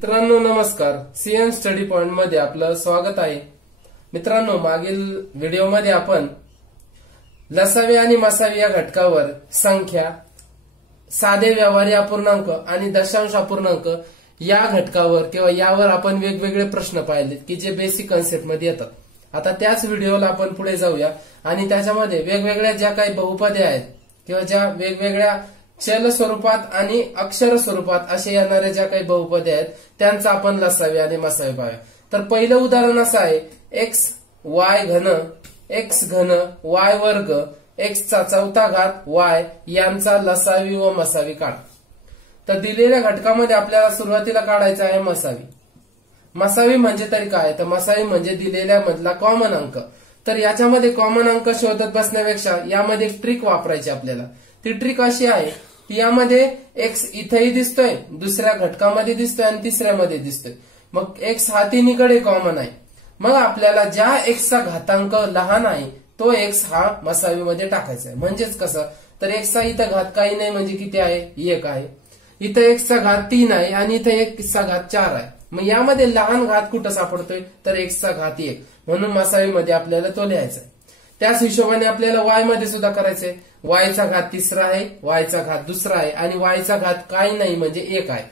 मित्रांनो नमस्कार. CN study point मध्ये आपलं स्वागत आहे. मित्रांनो, मागील व्हिडिओमध्ये आपण लसावी आणि मसावी या घटकावर संख्या, साधे व्यवहारी अपूर्णांक आणि दशांश अपूर्णांक या घटकावर किंवा यावर आपण वेगवेगळे प्रश्न पाहिले की जे बेसिक कन्सेप्ट मध्ये येतात. आता त्याच व्हिडिओला आपण पुढे जाऊया आणि त्याच्यामध्ये वेगवेगळ्या ज्या काही बहुपदे आहेत किंवा ज्या वेगवेगळ्या चल स्वरूपात आणि अक्षर स्वरूपात असे येणारे ज्या काही बहुपदे आहेत त्यांचा आपण लसावी आणि मसावी पाहूया. तर पहिलं उदाहरण असं आहे, एक्स वाय घन एक्स घन वाय वर्ग एक्स चा चौथा घात वाय यांचा लसावी व मसावी काढ. तर दिलेल्या घटकामध्ये आपल्याला सुरुवातीला काढायचा आहे मसावी. मसावी म्हणजे तरी काय, तर मसावी म्हणजे दिलेल्या मधला कॉमन अंक. तर याच्यामध्ये कॉमन अंक शोधत बसण्यापेक्षा यामध्ये एक ट्रिक वापरायची आपल्याला. ती ट्रिक अशी आहे की यामध्ये एक्स इथेही दिसतोय, दुसऱ्या घटकामध्ये दिसतोय आणि तिसऱ्यामध्ये दिसतोय. मग एक्स हा तिन्हीकडे कॉमन आहे. मग आपल्याला ज्या एक्सचा घातांक लहान आहे तो एक्स हा मसावीमध्ये टाकायचा आहे. म्हणजेच कसं, तर एक्सचा इथं घात काही नाही म्हणजे किती आहे, 1 आहे. इथं एक्सचा घात 3 आहे आणि इथं एक्सचा घात 4 आहे. मग यामध्ये लहान घात कुठं सापडतोय, तर एक्सचा घात 1, म्हणून मसावीमध्ये आपल्याला तो लिहायचा आहे. त्याच हिशोबाने आपल्याला वाय मध्ये सुद्धा करायचंय. वायचा घात 3 आहे, वायचा घात 2 आहे आणि वायचा घात काही नाही म्हणजे 1 आहे.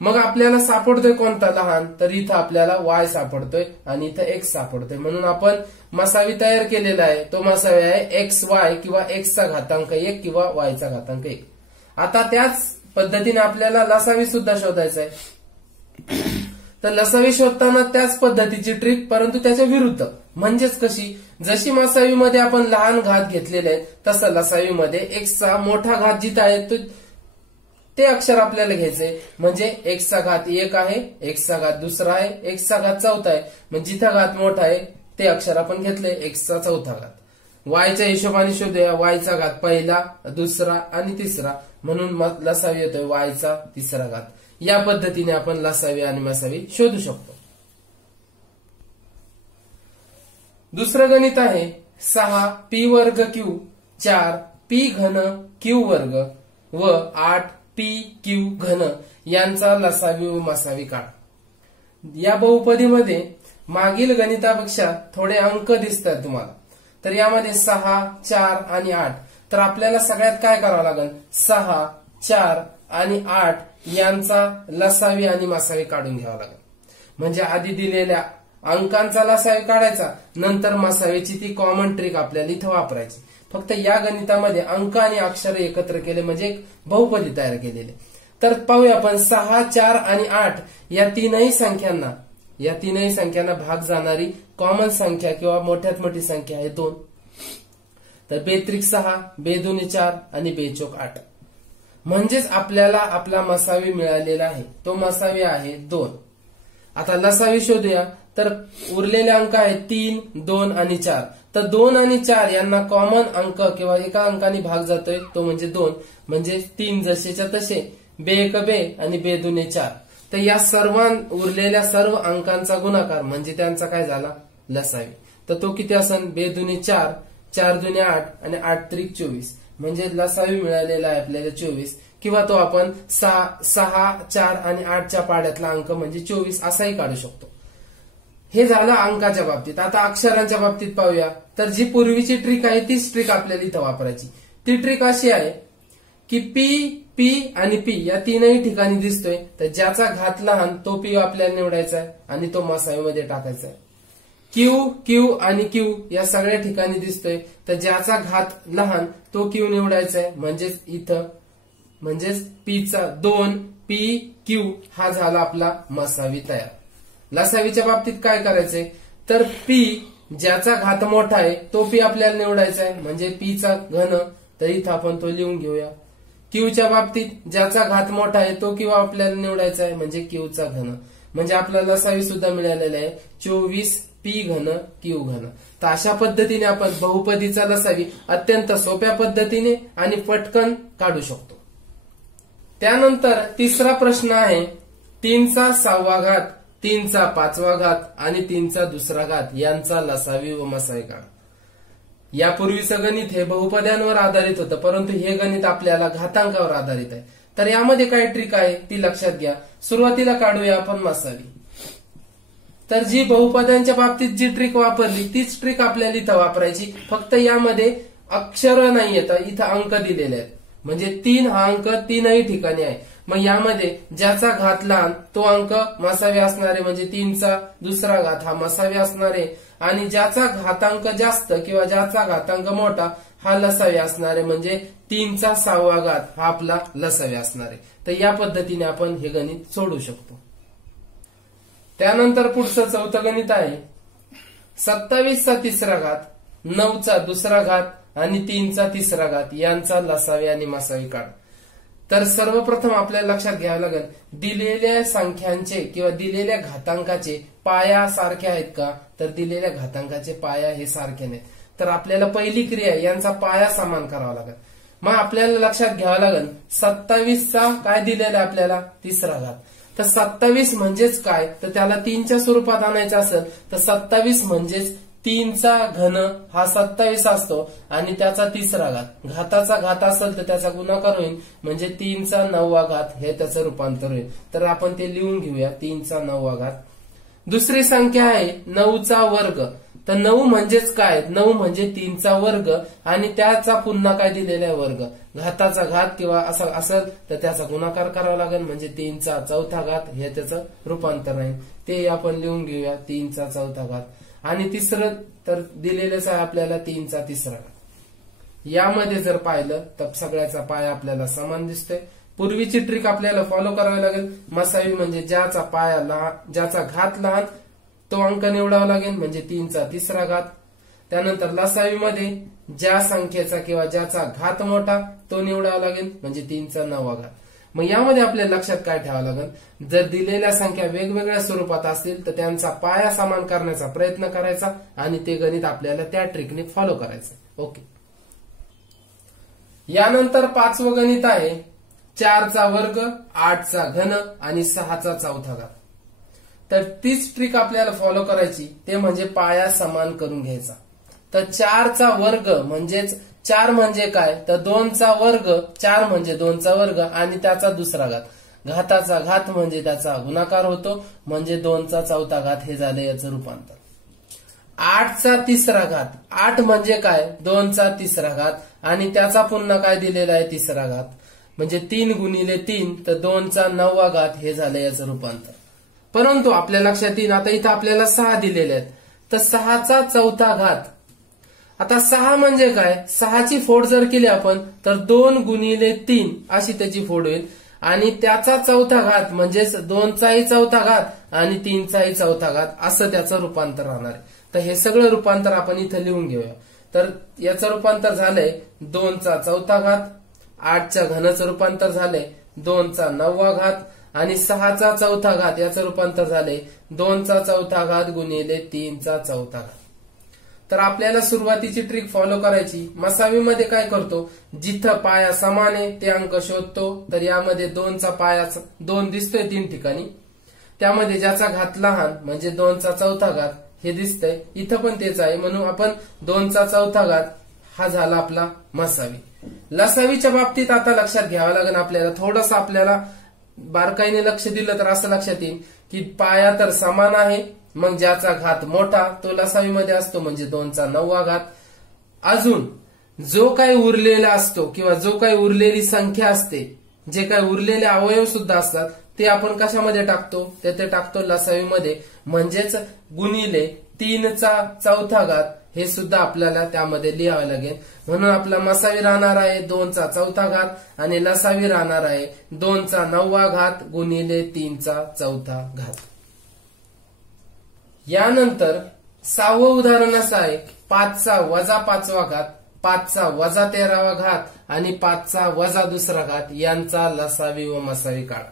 मग आपल्याला सापडतोय कोणता लहान, तर इथं आपल्याला वाय सापडतोय आणि इथं एक्स सापडतोय. म्हणून आपण मसावी तयार केलेला आहे. तो मसावी आहे एक्स वाय किंवा एक्सचा घातांक 1 किंवा वायचा घातांक 1. आता त्याच पद्धतीने आपल्याला लसावी सुद्धा शोधायचा आहे. तर लसावी शोधताना त्याच पद्धतीची ट्रिक, परंतु त्याच्या विरुद्ध. म्हणजेच कशी, जशी मसावीमध्ये आपण लहान घात घेतलेले आहेत तसं लसावीमध्ये एक्सचा मोठा घात जिथं आहे ते अक्षर आपल्याला घ्यायचंय. म्हणजे एक्सचा घात 1 आहे, एक्सचा घात 2 आहे, एक्सचा घात 4 आहे. म्हणजे जिथं घात मोठा आहे ते अक्षर आपण घेतलंय, एक्सचा 4था घात. वायच्या हिशोबाने शोधूया. वायचा घात 1, 2 आणि 3, म्हणून लसावी येतोय वायचा 3रा घात. या पद्धतीने आपण लसावी आणि मसावी शोधू शकतो. दुसरं गणित आहे 6 पी वर्ग क्यू 4 पी घन क्यू वर्ग व 8 पी क्यू घन यांचा लसावी व मसावी काढ. या बहुपदीमध्ये मागील गणितापेक्षा थोडे अंक दिसतात तुम्हाला. तर यामध्ये 6, 4 आणि 8. तर आपल्याला सगळ्यात काय करावं लागेल, 6, 4 आणि 8 यांचा लसावी आणि मसावी काढून घ्यावा लागेल. म्हणजे आधी दिलेल्या अंकांचा लसावी काढायचा, नंतर मसावीची ती कॉमन ट्रिक आपल्याला इथं वापरायची. फक्त या गणितामध्ये अंक आणि अक्षर एकत्र केले म्हणजे एक बहुपदी तयार केलेले. तर पाहूया आपण 6, 4 आणि 8 या तीनही संख्यांना भाग जाणारी कॉमन संख्या किंवा मोठ्यात मोठी संख्या आहे 2. तर बेत्रिक 6, बेदुनी 4 आणि बेचोक 8. म्हणजेच आपल्याला आपला मसावी मिळालेला आहे. तो मसावी आहे 2. आता लसावी शोधूया. तर उरलेले अंक आहेत 3, 2 आणि 4. तर 2 आणि 4 यांना कॉमन अंक किंवा एका अंकाने भाग जातोय तो म्हणजे 2. म्हणजे 3 जसेच्या तसे, बे 1 बे आणि बे 2 4. तर या सर्व उरलेल्या सर्व अंकांचा गुणाकार म्हणजे त्यांचा काय झाला, लसावी. तर तो किती असेल, बे 2 4, 4 2 8 आणि 8 3 24. म्हणजे लसावी मिळालेला आहे आपल्याला 24. किंवा तो आपण 6, 4 आणि 8च्या पाड्यातला अंक म्हणजे 24 असाही काढू शकतो. हे झालं अंकाच्या बाबतीत. आता अक्षरांच्या बाबतीत पाहूया. तर जी पूर्वीची ट्रिक आहे तीच ट्रिक आपल्याला इथं वापरायची. ती ट्रिक अशी आहे की पी, पी आणि पी या तीनही ठिकाणी दिसतोय. तर ज्याचा घात लहान तो पी आपल्याला निवडायचा आहे आणि तो मसावीमध्ये टाकायचा आहे. क्यू, क्यू आणि क्यू या सगळ्या ठिकाणी दिसतोय. तर ज्याचा घात लहान तो क्यू निवडायचा आहे. म्हणजेच पीचा 2 पी क्यू हा झाला आपला मसावी तयार. लसावीच्या बाबतीत काय करायचंय, तर पी ज्याचा घात मोठा आहे तो पी आपल्याला निवडायचा आहे. म्हणजे पीचा घन, तर इथं आपण तो लिहून घेऊया. क्यूच्या बाबतीत ज्याचा घात मोठा आहे तो क्यू आपल्याला निवडायचा आहे. म्हणजे क्यूचा घन. म्हणजे आपल्याला लसावी सुद्धा मिळालेला आहे 24 पी घन क्यू घन. तर अशा पद्धतीने आपण बहुपदीचा लसावी अत्यंत सोप्या पद्धतीने आणि पटकन काढू शकतो. त्यानंतर तिसरा प्रश्न आहे 3चा 6वा घात 3चा 5वा घात आणि 3चा 2रा घात यांचा लसावी व मसावी काढ. यापूर्वीचं गणित हे बहुपद्यांवर आधारित होतं, परंतु हे गणित आपल्याला घातांकावर आधारित आहे. तर यामध्ये काय ट्रिक आहे ती लक्षात घ्या. सुरुवातीला काढूया आपण मसावी. तर जी बहुपदांच्या बाबतीत जी ट्रिक वापरली तीच ट्रिक आपल्याला इथं वापरायची. फक्त यामध्ये अक्षर नाही येत, इथं अंक दिलेले आहेत. म्हणजे 3 हा अंक 3ही ठिकाणी आहे. मग यामध्ये ज्याचा घात लहान तो अंक मसावी असणारे, म्हणजे 3चा दुसरा घात हा मसावी असणारे, आणि ज्याचा घातांक जास्त किंवा ज्याचा घातांक मोठा हा लसावी असणारे, म्हणजे 3चा 6वा घात हा आपला लसावी असणारे. तर या पद्धतीने आपण हे गणित सोडवू शकतो. त्यानंतर पुढचं चौथं गणित आहे 27चा तिसरा घात, 9चा दुसरा घात आणि 3चा तिसरा घात यांचा लसावी आणि मसावी काढ. तर सर्वप्रथम आपल्याला लक्षात घ्यावं लागेल दिलेल्या संख्यांचे किंवा दिलेल्या घातांकाचे पाया सारखे आहेत का, तर दिलेल्या घातांकाचे पाया हे सारखे नाहीत. तर आपल्याला पहिली क्रिया यांचा पाया समान करावा लागेल. मग आपल्याला लक्षात घ्यावं लागेल 27चा काय दिलेला आहे आपल्याला तिसरा घात. तर 27 म्हणजेच काय, तर त्याला 3च्या स्वरूपात आणायचं असेल तर 27 म्हणजेच 3चा घन हा 27 असतो आणि त्याचा तिसरा घात. घाताचा घात असेल तर त्याचा गुणाकार होईल, म्हणजे 3चा 9वा घात हे त्याचं रूपांतर होईल. तर आपण ते लिहून घेऊया 3चा 9वा घात. दुसरी संख्या आहे 9चा वर्ग. तर 9 म्हणजेच काय, 9 म्हणजे 3चा वर्ग आणि त्याचा पुन्हा काय दिलेला आहे वर्ग. घाताचा घात किंवा असं असेल तर त्याचा गुणाकार करावा लागेल, म्हणजे 3चा चौथा घात हे त्याचं रूपांतर आहे. ते आपण लिहून घेऊया 3चा चौथा घात. आणि तिसरं तर दिलेलंच आहे आपल्याला 3चा तिसरा घात. यामध्ये जर पाहिलं तर सगळ्याचा पाया आपल्याला समान दिसतोय. पूर्वीची ट्रिक आपल्याला फॉलो करावी लागेल. मसावी म्हणजे ज्याचा पाया लहान, ज्याचा घात लहान तो अंक निवडावा लागेल, म्हणजे 3चा तिसरा घात. त्यानंतर लसावीमध्ये ज्या संख्येचा किंवा ज्याचा घात मोठा तो निवडावा लागेल, म्हणजे 3चा 9वा घात. मग यामध्ये आपल्या लक्षात काय ठेवावं लागेल, जर दिलेल्या संख्या वेगवेगळ्या स्वरूपात असतील तर त्यांचा पाया समान करण्याचा प्रयत्न करायचा आणि ते गणित आपल्याला त्या ट्रिकने फॉलो करायचं. ओके. यानंतर 5वं गणित आहे 4चा वर्ग, 8चा घन आणि 6चा चौथा घात. तर तीच ट्रिक आपल्याला फॉलो करायची, ते म्हणजे पाया समान करून घ्यायचा. तर 4चा वर्ग म्हणजेच 4 म्हणजे काय, तर 2चा वर्ग, 4 म्हणजे 2चा वर्ग आणि त्याचा दुसरा घात. घाताचा घात म्हणजे त्याचा गुणाकार होतो, म्हणजे 2चा चौथा घात हे झाले याचं रूपांतर. 8चा तिसरा घात, 8 म्हणजे काय, 2चा तिसरा घात आणि त्याचा पुन्हा काय दिलेला आहे तिसरा घात, म्हणजे 3 गुणिले 3 तर 2चा 9वा घात हे झालं याचं रूपांतर. परंतु आपल्या लक्षात येईल आता इथं आपल्याला 6 दिलेले आहेत, तर 6चा चौथा घात. आता 6 म्हणजे काय, 6ची फोड जर केली आपण तर 2 गुणिले 3 अशी त्याची फोड होईल आणि त्याचा चौथा घात म्हणजेच 2चाही चौथा घात आणि 3चाही चौथा घात असं त्याचं रूपांतर राहणार आहे. तर हे सगळं रूपांतर आपण इथं लिहून घेऊया. तर याचं रूपांतर झालंय 2चा चौथा घात, 8च्या घनाचं रूपांतर झालंय 2चा 9वा घात आणि 6चा चौथा घात याचं रूपांतर झालंय 2चा चौथा घात गुणिले 3चा चौथा घात. तर आपल्याला सुरुवातीची ट्रिक फॉलो करायची. मसावीमध्ये काय करतो, जिथं पाया समान आहे ते अंक शोधतो. तर यामध्ये 2चा पाया 2 दिसतोय 3 ठिकाणी, त्यामध्ये ज्याचा घात लहान म्हणजे 2चा चौथा घात हे दिसतंय, इथं पण तेच आहे, म्हणून आपण 2चा चौथा घात हा झाला आपला मसावी. लसावीच्या बाबतीत आता लक्षात घ्यावं लागेल आपल्याला, थोडंसं आपल्याला बारकाईने लक्ष दिलं तर असं लक्षात येईल की पाया तर समान आहे, मग ज्याचा घात मोठा तो लसावीमध्ये असतो म्हणजे 2चा 9वा घात. अजून जो काही उरलेला असतो किंवा जो काही उरलेली संख्या असते, जे काही उरलेले अवयव सुद्धा असतात ते आपण कशामध्ये टाकतो, ते टाकतो लसावीमध्ये, म्हणजेच गुणिले 3चा चौथा घात हे सुद्धा आपल्याला त्यामध्ये लिहावं लागेल. म्हणून आपला मसावी राहणार आहे 2चा चौथा घात आणि लसावी राहणार आहे 2चा 9वा घात गुणिले 3चा चौथा घात. यानंतर 6वं उदाहरण असं आहे 5चा वजा 5वा घात, 5चा वजा 13वा घात आणि 5चा वजा दुसरा घात यांचा लसावी व मसावी काढा.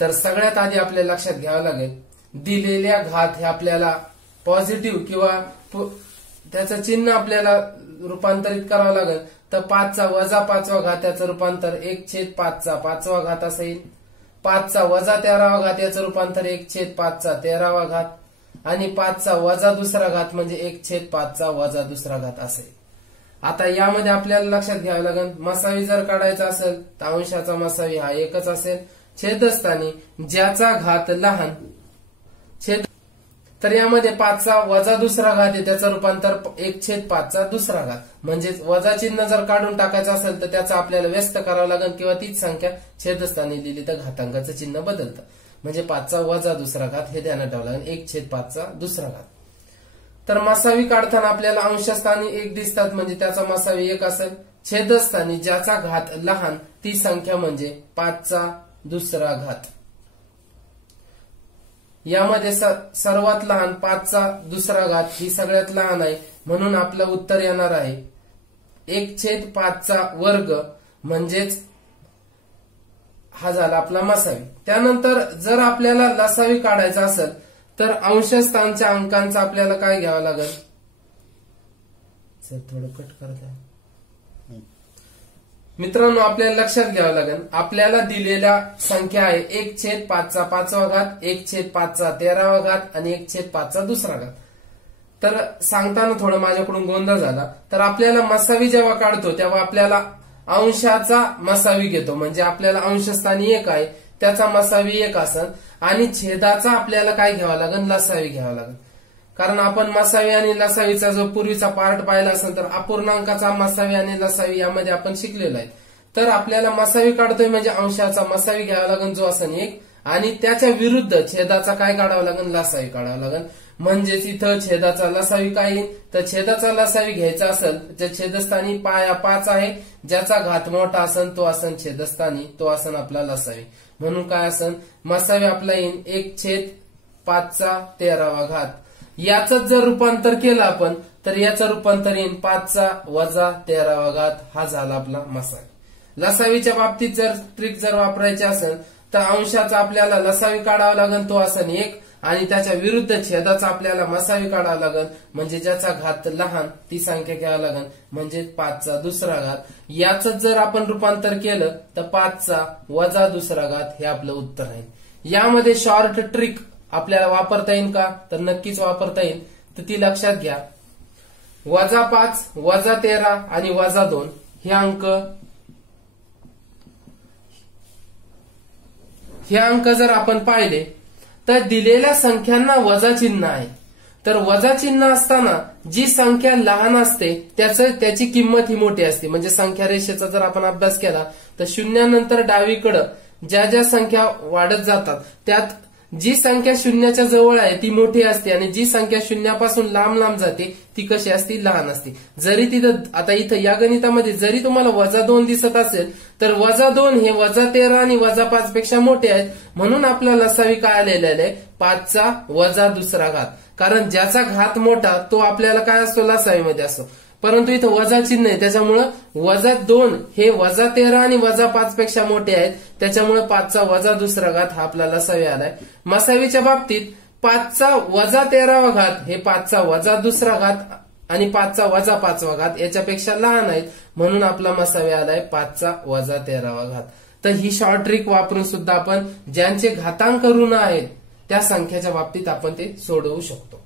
तर सगळ्यात आधी आपल्याला लक्षात घ्यावं लागेल दिलेल्या घात हे आपल्याला पॉझिटिव्ह किंवा त्याचं चिन्ह आपल्याला रूपांतरित करावं लागेल. तर 5चा वजा 5वा घात याचं रूपांतर 1/5चा 5वा घात असेल. 5चा वजा 13वा घात याचं रूपांतर 1/5चा 13वा घात आणि 5चा वजा दुसरा घात म्हणजे 1/5चा वजा दुसरा घात असेल. आता यामध्ये आपल्याला लक्षात घ्यावं लागेल, मसावी जर काढायचा असेल तर अंशाचा मसावी हा एकच असेल, छेदस्थानी ज्याचा घात लहान छेद, तर यामध्ये 5चा वजा दुसरा घात आहे, त्याचं रूपांतर 1/5चा दुसरा घात, म्हणजे वजा चिन्ह जर काढून टाकायचं असेल तर त्याचा आपल्याला व्यस्त करावं लागेल, किंवा तीच संख्या छेदस्थानी दिली तर घातांकाचं चिन्ह बदलतं, म्हणजे 5चा वजा दुसरा घात हे ध्यानात ठेवावं लागेल, 1/5चा दुसरा घात. तर मसावी काढताना आपल्याला अंशस्थानी 1 दिसतात, म्हणजे त्याचा मसावी 1 असेल, छेदस्थानी ज्याचा घात लहान ती संख्या म्हणजे 5चा दुसरा घात. यामध्ये सर्वात लहान 5चा दुसरा घात ही सगळ्यात लहान आहे, म्हणून आपलं उत्तर येणार आहे 1/5चा वर्ग, म्हणजेच हा झाला आपला मसावी. त्यानंतर जर आपल्याला लसावी काढायचा असेल तर अंशस्थानच्या अंकांचा आपल्याला काय घ्यावं लागेल, थोडं कट करता मित्रांनो, आपल्याला लक्षात घ्यावं लागेल, आपल्याला दिलेल्या संख्या आहे 1/5चा 5वा घात, 1/5चा 13वा घात आणि 1/5चा दुसरा घात. तर सांगताना थोडं माझ्याकडून गोंधळ झाला. तर आपल्याला मसावी जेव्हा काढतो तेव्हा आपल्याला अंशाचा मसावी घेतो, म्हणजे आपल्याला अंशस्थानी 1 आहे त्याचा मसावी 1 असेल, आणि छेदाचा आपल्याला काय घ्यावा लागेल, लसावी घ्यावा लागेल. कारण आपण मसावी आणि लसावीचा जो पूर्वीचा पार्ट पाहिला असेल तर अपूर्णांकाचा मसावी आणि लसावी यामध्ये आपण शिकलेलो आहे. तर आपल्याला मसावी काढतोय म्हणजे अंशाचा मसावी घ्यावा लागेल जो असेल 1, आणि त्याच्या विरुद्ध छेदाचा काय काढावा लागेल, लसावी काढावा लागेल. म्हणजेच इथं छेदाचा लसावी काय येईल, तर छेदाचा लसावी घ्यायचा असेल तर छेदस्थानी 5 आहे, ज्याचा घात मोठा असेल तो असेल छेदस्थानी, तो असेल आपला लसावी. म्हणून काय असेल, मसावी आपला येईल 1/5चा 13वा घात. याचं जर रूपांतर केलं आपण तर याचं रूपांतर येईल 5चा वजा 13वा घात, हा झाला आपला मसावी. लसावीच्या बाबतीत जर ट्रिक जर वापरायची असेल तर अंशाचा आपल्याला लसावी काढावा लागेल, तो असेल 1, आणि त्याच्या विरुद्ध छेदाचा आपल्याला मसावी काढावा लागेल, म्हणजे ज्याचा घात लहान ती संख्या घ्यावी लागेल, म्हणजे 5चा दुसरा घात. याचं जर आपण रूपांतर केलं तर 5चा वजा दुसरा घात हे आपलं उत्तर आहे. यामध्ये शॉर्ट ट्रिक आपल्याला वापरता येईल का, तर नक्कीच वापरता येईल. तर ती लक्षात घ्या, -5, -13 आणि -2 हे अंक जर आपण पाहिले तर दिलेल्या संख्यांना वजा चिन्ह आहे. तर वजा चिन्ह असताना जी संख्या लहान असते त्याची किंमत ही मोठी असते. म्हणजे संख्या रेषेचा जर आपण अभ्यास केला तर शून्यानंतर डावीकडे ज्या ज्या संख्या वाढत जातात त्यात जी संख्या शून्याच्या जवळ आहे ती मोठी असते, आणि जी संख्या शून्यापासून लांब लांब जाते ती कशी असते, लहान असते. जरी तिथं आता इथं या गणितामध्ये जरी तुम्हाला -2 दिसत असेल तर -2 हे -13 आणि -5 पेक्षा मोठे आहेत, म्हणून आपला लसावी काय आलेला आहे 5चा वजा दुसरा घात. कारण ज्याचा घात मोठा तो आपल्याला काय असतो, लसावीमध्ये असतो. परंतु इथं वजा चिन्ह आहे, त्याच्यामुळे -2 हे -13 आणि -5 पेक्षा मोठे आहेत, त्याच्यामुळे 5चा वजा दुसरा घात हा आपला लसावी आलाय. मसावीच्या बाबतीत 5चा वजा 13वा घात हे 5चा वजा दुसरा घात आणि 5चा वजा 5वा घात याच्यापेक्षा लहान आहेत, म्हणून आपला मसावी आलाय 5चा वजा 13वा घात. तर ही शॉर्ट ट्रिक वापरून सुद्धा आपण ज्यांचे घातांक ऋण आहेत त्या संख्याच्या बाबतीत आपण ते सोडवू शकतो.